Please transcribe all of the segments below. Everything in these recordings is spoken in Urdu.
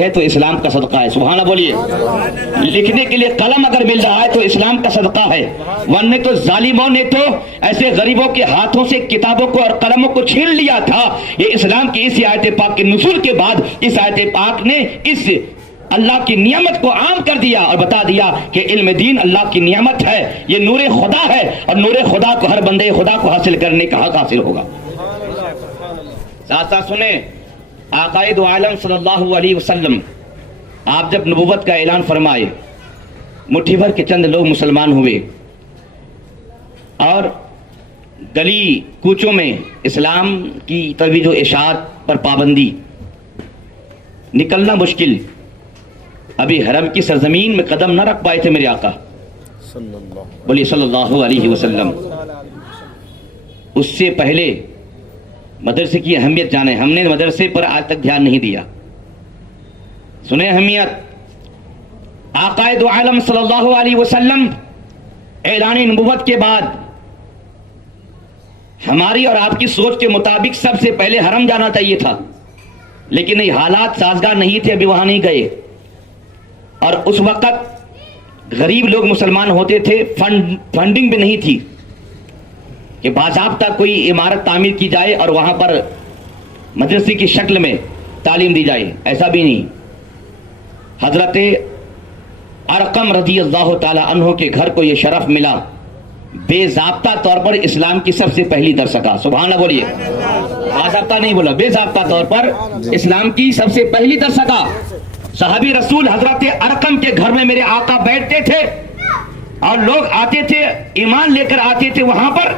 ہے تو اسلام کا صدقہ ہے. سبحان اللہ بولیے. لکھنے کے لیے قلم اگر مل رہا ہے تو اسلام کا صدقہ ہے, ورنہ تو ظالموں نے تو ایسے غریبوں کے ہاتھوں سے کتابوں کو اور قلموں کو چھین لیا تھا. یہ اسلام کی اس آیت پاک کے نزول کے بعد اس آیت پاک نے اس اللہ کی نعمت کو عام کر دیا اور بتا دیا کہ علم دین اللہ کی نعمت ہے, یہ نور خدا ہے, اور نور خدا کو ہر بندے خدا کو حاصل کرنے کا حق حاصل ہوگا. ساتھ ساتھ سنیں, آقائد عالم صلی اللہ علیہ وسلم آپ جب نبوت کا اعلان فرمائے, مٹھی بھر کے چند لوگ مسلمان ہوئے, اور گلی کوچوں میں اسلام کی ترویج و اشاعت پر پابندی, نکلنا مشکل, ابھی حرم کی سرزمین میں قدم نہ رکھ پائے تھے میرے آقا بولیے صلی اللہ علیہ وسلم. اس سے پہلے مدرسے کی اہمیت جانیں, ہم نے مدرسے پر آج تک دھیان نہیں دیا. سنیں اہمیت. آقائد عالم صلی اللہ علیہ وسلم اعلان نبوت کے بعد ہماری اور آپ کی سوچ کے مطابق سب سے پہلے حرم جانا چاہیے تھا, لیکن یہ حالات سازگار نہیں تھے, ابھی وہاں نہیں گئے. اور اس وقت غریب لوگ مسلمان ہوتے تھے, فنڈنگ بھی نہیں تھی کہ باضابطہ کوئی عمارت تعمیر کی جائے اور وہاں پر مدرسے کی شکل میں تعلیم دی جائے, ایسا بھی نہیں. حضرت ارقم رضی اللہ تعالی عنہ کے گھر کو یہ شرف ملا, بے ضابطہ طور پر اسلام کی سب سے پہلی درسگاہ. سبحان اللہ بولیے. باضابطہ نہیں بولا, بے ضابطہ طور پر اسلام کی سب سے پہلی درسگاہ. صحابی رسول حضرت ارقم کے گھر میں میرے آقا بیٹھتے تھے, اور لوگ آتے تھے ایمان لے کر آتے تھے وہاں پر,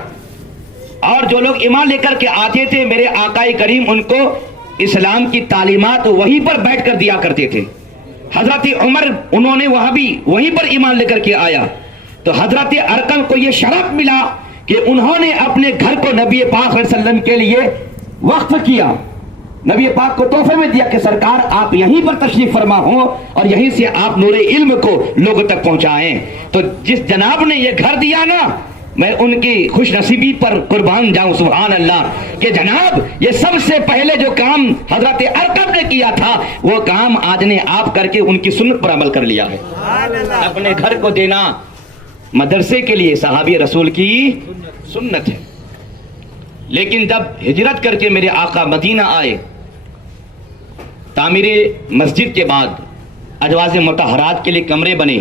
اور جو لوگ ایمان لے کر کے آتے تھے میرے آقا کریم ان کو اسلام کی تعلیمات وہیں پر بیٹھ کر دیا کرتے تھے. حضرت عمر انہوں نے وہاں بھی وہیں پر ایمان لے کر کے آیا, تو حضرت ارقم کو یہ شرف ملا کہ انہوں نے اپنے گھر کو نبی پاک صلی اللہ علیہ وسلم کے لیے وقف کیا, نبی پاک کو تحفے میں دیا کہ سرکار آپ یہیں پر تشریف فرما ہوں اور یہیں سے آپ نور علم کو لوگوں تک پہنچائیں. تو جس جناب نے یہ گھر دیا نا, میں ان کی خوش نصیبی پر قربان جاؤں. سبحان اللہ, کہ جناب یہ سب سے پہلے جو کام حضرت ارقم نے کیا تھا وہ کام آج نے آپ کر کے ان کی سنت پر عمل کر لیا ہے. اپنے گھر کو دینا مدرسے کے لیے صحابی رسول کی سنت ہے. لیکن جب ہجرت کر کے میرے آقا مدینہ آئے, تعمیر مسجد کے بعد ازواج مطہرات کے لیے کمرے بنے,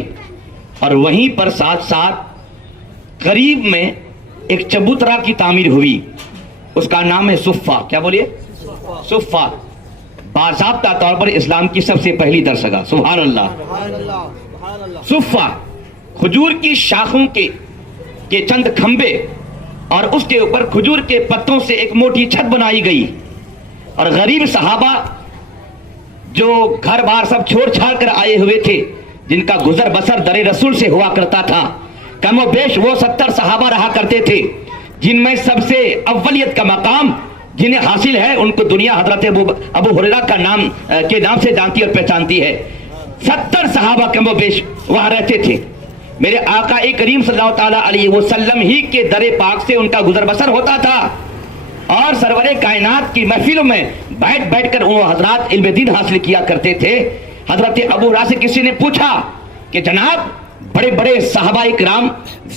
اور وہیں پر ساتھ ساتھ قریب میں ایک چبوترا کی تعمیر ہوئی, اس کا نام ہے صفہ. کیا بولیے؟ صفہ. باضابطہ طور پر اسلام کی سب سے پہلی درسگاہ. سبحان اللہ. صفہ کھجور کی شاخوں کے چند کھمبے, اور اس کے اوپر کھجور کے پتوں سے ایک موٹی چھت بنائی گئی, اور غریب صحابہ جو گھر بار سب چھوڑ چھاڑ کر آئے ہوئے تھے, جن کا گزر بسر در رسول سے ہوا کرتا تھا, کم و بیش وہ 70 صحابہ رہا کرتے تھے, جن میں سب سے اولیت کا مقام جنہیں حاصل ہے ان کو دنیا حضرت ابو ہریرہ کے نام سے جانتی اور پہچانتی ہے. 70 صحابہ کم و بیش وہاں رہتے تھے. میرے آقا کریم صلی اللہ تعالی علیہ وسلم ہی کے در پاک سے ان کا گزر بسر ہوتا تھا, اور سرور کائنات کی محفلوں میں بیٹھ کر وہ حضرات علم دین حاصل کیا کرتے تھے. حضرت ابو ہریرہ سے کسی نے پوچھا کہ جناب بڑے بڑے صحابہ کرام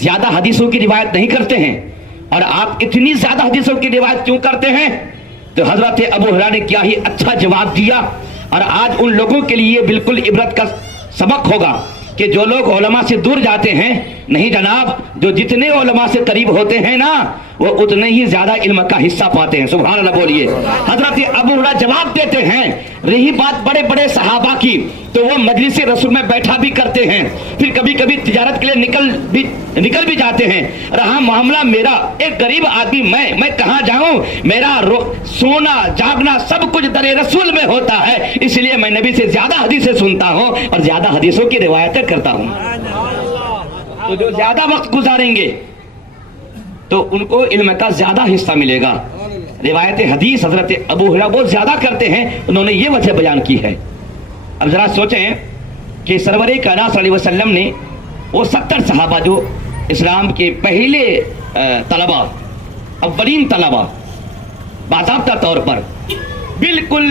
زیادہ حدیثوں کی روایت نہیں کرتے ہیں, اور آپ اتنی زیادہ حدیثوں کی روایت کیوں کرتے ہیں؟ تو حضرت ابو ہریرہ نے کیا ہی اچھا جواب دیا, اور آج ان لوگوں کے لیے بالکل عبرت کا سبق ہوگا کہ جو لوگ علماء سے دور جاتے ہیں, نہیں جناب, جو جتنے علماء سے قریب ہوتے ہیں نا وہ اتنے ہی زیادہ علم کا حصہ پاتے ہیں. سبحان اللہ بولیے. حضرت ابو ہریرہ جواب دیتے ہیں. رہی بات بڑے بڑے صحابہ کی, تو وہ مجلس رسول میں بیٹھا بھی کرتے ہیں, پھر کبھی کبھی تجارت کے لیے نکل بھی جاتے ہیں. رہا معاملہ میرا ایک غریب آدمی, میں کہاں جاؤں, میرا سونا جاگنا سب کچھ در رسول میں ہوتا ہے, اس لیے میں نبی سے زیادہ حدیثیں سنتا ہوں اور زیادہ حدیثوں کی روایتیں کرتا ہوں. تو جو زیادہ وقت گزاریں گے تو ان کو علم کا زیادہ حصہ ملے گا. روایت حدیث حضرت ابو ہریرہ بہت زیادہ کرتے ہیں, انہوں نے یہ وجہ بیان کی ہے. اب ذرا سوچیں کہ سرور کائنات صلی اللہ علیہ وسلم نے وہ 70 صحابہ جو اسلام کے پہلے طلبہ, اولین طلبہ, باضابطہ طور پر بالکل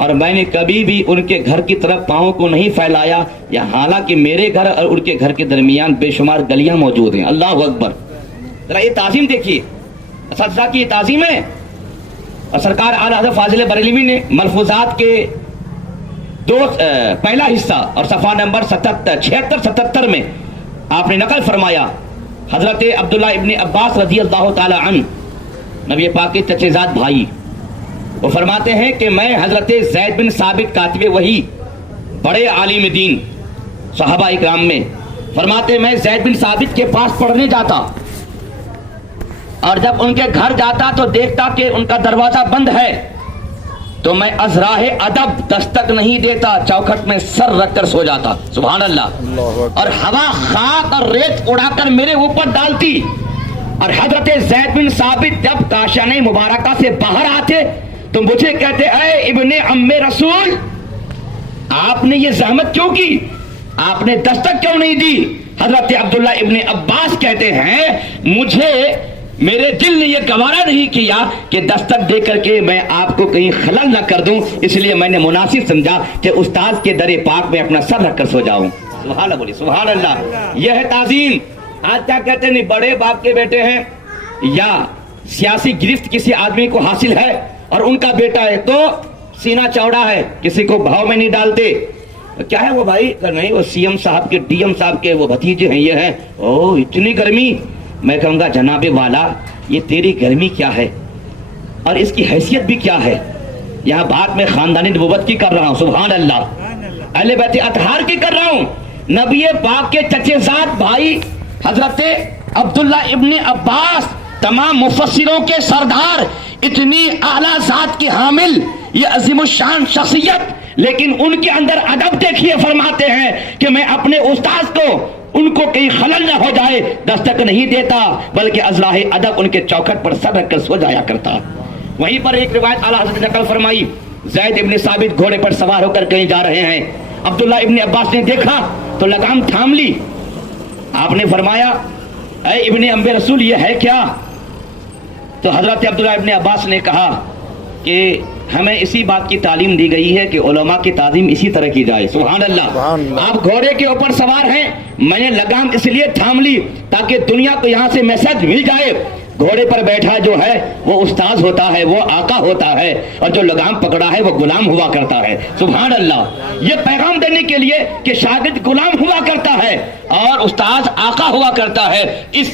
اور میں نے کبھی بھی ان کے گھر کی طرف پاؤں کو نہیں پھیلایا، یا حالانکہ میرے گھر اور ان کے گھر کے درمیان بے شمار گلیاں موجود ہیں۔ اللہ اکبر، ذرا یہ تعظیم دیکھیے، اساتذہ کی یہ تعظیم ہے۔ اور سرکار اعلیٰ حضرت فاضل بریلوی نے ملفوظات کے پہلا حصہ اور صفحہ نمبر 76-77 میں آپ نے نقل فرمایا، حضرت عبداللہ ابن عباس رضی اللہ تعالی عنہ، نبی پاک کے چچے زاد بھائی، وہ فرماتے ہیں کہ میں حضرت زید بن ثابت کاتب وحی، بڑے عالم دین صحابہ اکرام میں، فرماتے ہیں میں زید بن ثابت کے پاس پڑھنے جاتا، اور جب ان کے گھر جاتا تو دیکھتا کہ ان کا دروازہ بند ہے، تو میں از راہ ادب دستک نہیں دیتا، چوکھٹ میں سر رکھ کر سو جاتا۔ سبحان اللہ۔ اور ہوا خاک اور ریت اڑا کر میرے اوپر ڈالتی، اور حضرت زید بن ثابت جب کاشانہ مبارکہ سے باہر آتے تو مجھے کہتے اے ابن عم رسول، آپ نے یہ زحمت کیوں کی، آپ نے دستک کیوں نہیں دی؟ حضرت عبداللہ ابن عباس کہتے ہیں مجھے میرے دل نے یہ گوارا نہیں کیا کہ دستک دے کر کے میں آپ کو کہیں خلل نہ کر دوں، اس لیے میں نے مناسب سمجھا کہ استاد کے در پاک میں اپنا سر رکھ کر سو جاؤں۔ سبحان اللہ بولی، سبحان اللہ۔ یہ ہے تعظیم۔ آج کیا کہتے ہیں، بڑے باپ کے بیٹے ہیں یا سیاسی گرفت کسی آدمی کو حاصل ہے اور ان کا بیٹا ہے تو سینہ چوڑا ہے، کسی کو بھاؤ میں نہیں ڈالتے۔ کیا ہے وہ بھائی؟ نہیں، وہ سی ایم صاحب کے ڈی ایم صاحب کے وہ بھتیجے ہیں، یہ ہیں۔ او اتنی گرمی! میں کہوں گا جناب والا، یہ تیری گرمی کیا ہے اور اس کی حیثیت بھی کیا ہے؟ یہاں بات میں خاندانی نبوت کی کر رہا ہوں، سبحان اللہ، اہل بیت اطہار کی کر رہا ہوں۔ نبی پاک کے چچے زاد بھائی حضرت عبداللہ ابن عباس، تمام مفسروں کے سردار، اتنی اعلیٰ ذات کے حامل، یہ عظیم الشان شخصیت، لیکن ان کے اندر ادب دیکھیے، فرماتے ہیں کہ میں اپنے استاذ کو ان کو کہیں خلل نہ ہو جائے دستک نہیں دیتا، بلکہ ازراہ ادب ان کے چوکھٹ پر سر رکھ کر سو جایا کرتا۔ وہیں پر ایک روایت اعلیٰ حضرت نے نقل فرمائی، زید ابن ثابت گھوڑے پر سوار ہو کر کہیں جا رہے ہیں، عبداللہ ابن عباس نے دیکھا تو لگام تھام لی۔ آپ نے فرمایا اے ابن عم رسول، یہ ہے کیا؟ تو حضرت عبداللہ ابن عباس نے کہا کہ ہمیں اسی بات کی تعلیم دی گئی ہے کہ علماء کی تعظیم اسی طرح کی جائے۔ سبحان اللہ۔ آپ گھوڑے کے اوپر سوار ہیں، میں نے لگام اس لیے تھام لی تاکہ دنیا کو یہاں سے میسج مل جائے، گھوڑے پر بیٹھا جو ہے وہ استاذ ہوتا ہے، وہ آقا ہوتا ہے، اور جو لگام پکڑا ہے وہ غلام ہوا کرتا ہے۔ سبحان اللہ۔ یہ پیغام دینے کے لیے کہ شاگرد غلام ہوا کرتا ہے اور استاذ آقا ہوا کرتا ہے، اس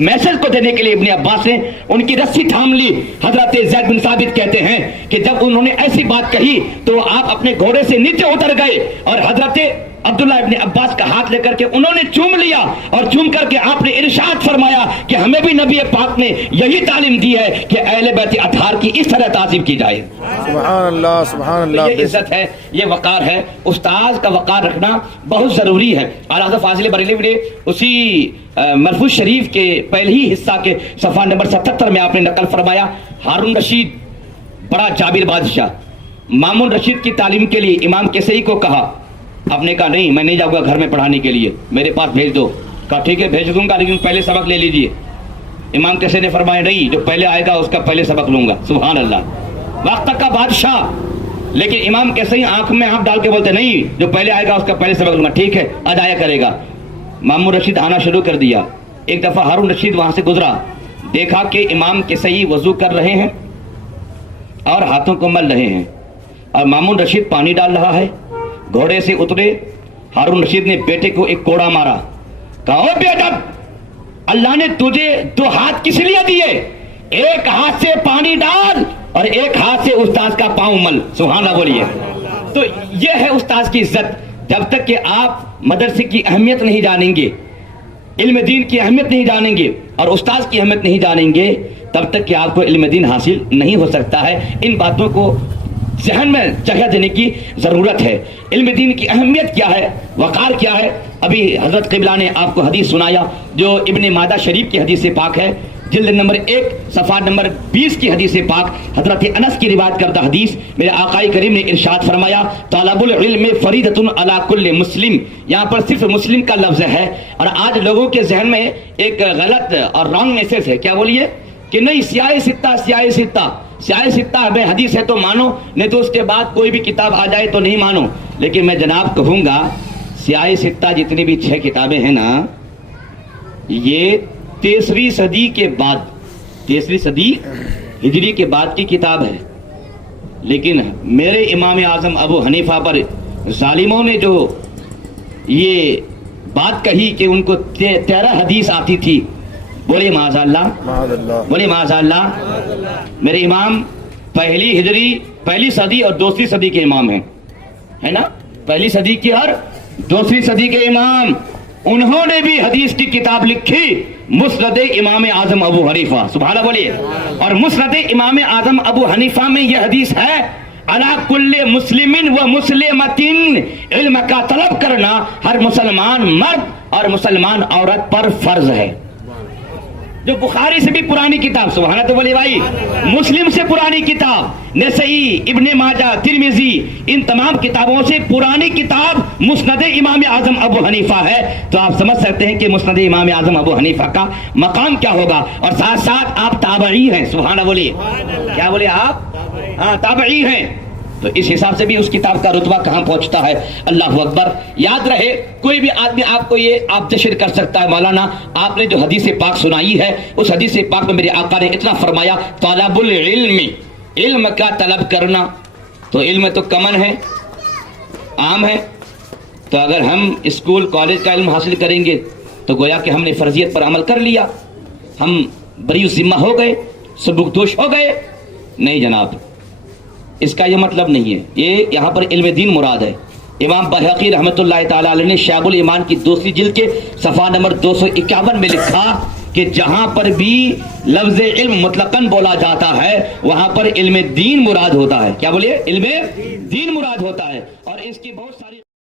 میسج کو دینے کے لیے ابن عباس نے ان کی رسی تھام لی۔ حضرت زید بن ثابت کہتے ہیں کہ جب انہوں نے ایسی بات کہی تو آپ اپنے گھوڑے سے نیچے اتر گئے اور حضرت عبداللہ ابن عباس کا ہاتھ لے کر کے انہوں نے چوم لیا، اور چوم کر کے آپ نے ارشاد فرمایا کہ ہمیں بھی نبی پاک نے یہی تعلیم دی ہے کہ اہل بیت اطہار کی اس طرح تعظیم کی جائے۔ سبحان اللہ، سبحان اللہ۔ یہ عزت ہے، یہ وقار ہے، استاذ کا وقار رکھنا بہت ضروری ہے۔ اعلیٰ حضرت فاضل بریلوی نے اسی ملفوظ شریف کے پہلے ہی حصہ کے صفحہ نمبر 77 میں آپ نے نقل فرمایا، ہارون رشید بڑا جابر بادشاہ مامون رشید کی تعلیم کے لیے امام کسائی کو کہا، آپ نے کہا نہیں میں نہیں جاؤں گا گھر میں پڑھانے کے لیے، میرے پاس بھیج دو۔ کہا ٹھیک ہے بھیج دوں گا، لیکن پہلے سبق لے لیجئے۔ امام کسائی نے فرمایا نہیں، جو پہلے آئے گا اس کا پہلے سبق لوں گا۔ سبحان اللہ، وقت کا بادشاہ، لیکن امام کسائی آنکھ میں آنکھ ڈال کے بولتے نہیں، جو پہلے آئے گا اس کا پہلے سبق لوں گا، ٹھیک ہے آج آیا کرے گا۔ مامون رشید آنا شروع کر دیا۔ ایک دفعہ ہارون رشید وہاں سے گزرا، دیکھا کہ امام کسائی وضو کر رہے ہیں اور ہاتھوں کو مل رہے ہیں، اور مامون رشید پانی ڈال رہا ہے۔ گھوڑے سے اترے، ہارون رشید نے بیٹے کو ایک کوڑا مارا، کہا او بے ادب، اللہ نے تجھے دو ہاتھ کس لیے دیے؟ ایک ہاتھ سے پانی ڈال اور ایک ہاتھ سے استاذ کا پاؤں مل۔ سبحان اللہ بولیے۔ تو یہ ہے استاذ کی عزت۔ جب تک کہ آپ مدرسے کی اہمیت نہیں جانیں گے، علم دین کی اہمیت نہیں جانیں گے اور استاذ کی اہمیت نہیں جانیں گے، تب تک کہ آپ کو علم دین حاصل نہیں ہو سکتا ہے۔ ان باتوں کو ذہن میں جگہ دینے کی ضرورت ہے۔ علم دین کی اہمیت کیا ہے، وقار کیا ہے؟ ابھی حضرت قبلہ نے آپ کو حدیث سنایا جو ابن ماجہ شریف کی حدیث پاک ہے، جلد نمبر 1 صفحہ نمبر 20 کی حدیث پاک، حضرت انس کی روایت کردہ حدیث۔ میرے آقا کریم نے ارشاد فرمایا طالب العلم فریضۃ علی کل مسلم، یہاں پر صرف مسلم کا لفظ ہے، اور آج لوگوں کے ذہن میں ایک غلط اور رانگ میسج ہے، کیا بولیے کہ نہیں سیاہ ستہ سیاہ ستہ میں حدیث ہے تو مانو، نہیں تو اس کے بعد کوئی بھی کتاب آ جائے تو نہیں مانو. لیکن میں جناب کہوں گا سیاہ ستہ جتنی بھی 6 کتابیں ہیں نا، یہ 3 صدی کے بعد، 3 صدی ہجری کے بعد کی کتاب ہے. لیکن میرے امام اعظم ابو حنیفہ پر ظالموں نے جو یہ بات کہی کہ ان کو 13 حدیث آتی تھی، بولے معاذ اللہ، معاذ اللہ. بولے معاذ اللہ. میرے امام پہلی صدی اور 2 صدی کے امام ہیں، ہے نا، پہلی صدی کی اور 2 صدی کے امام. انہوں نے بھی حدیث کی کتاب لکھی، مسند امام اعظم ابو حنیفہ. سبحان اللہ بولیے. اور مسند امام اعظم ابو حنیفہ میں یہ حدیث ہے، علی کل مسلم و مسلمۃ، علم کا طلب کرنا ہر مسلمان مرد اور مسلمان عورت پر فرض ہے. جو بخاری سے بھی پرانی کتاب، سبحان اللہ تو بولیے بھائی، مسلم سے پرانی کتاب، نسائی، ابن ماجہ، ترمذی، ان تمام کتابوں سے پرانی کتاب مسند امام اعظم ابو حنیفہ ہے. تو آپ سمجھ سکتے ہیں کہ مسند امام اعظم ابو حنیفہ کا مقام کیا ہوگا. اور ساتھ ساتھ آپ تابعی ہیں. سبحان اللہ بولیے. کیا بولے آپ؟ ہاں تابعی ہیں. تو اس حساب سے بھی اس کتاب کا رتبہ کہاں پہنچتا ہے. اللہ اکبر. یاد رہے کوئی بھی آدمی آپ کو یہ آپ جشن کر سکتا ہے، مولانا آپ نے جو حدیث پاک سنائی ہے، اس حدیث پاک میں میرے آقا نے اتنا فرمایا، طلب العلم، علم کا طلب کرنا. تو علم تو کمن ہے، عام ہے. تو اگر ہم اسکول کالج کا علم حاصل کریں گے تو گویا کہ ہم نے فرضیت پر عمل کر لیا، ہم بری ذمہ ہو گئے، سبکدوش ہو گئے. نہیں جناب، اس کا یہ مطلب نہیں ہے. یہ یہاں پر علم دین مراد ہے. امام بہقی رحمۃ اللہ تعالیٰ علیہ نے شعب الایمان کی 2 جلد کے صفحہ نمبر 251 میں لکھا کہ جہاں پر بھی لفظ علم مطلقاً بولا جاتا ہے وہاں پر علم دین مراد ہوتا ہے. کیا بولیے؟ علم دین مراد ہوتا ہے. اور اس کی بہت ساری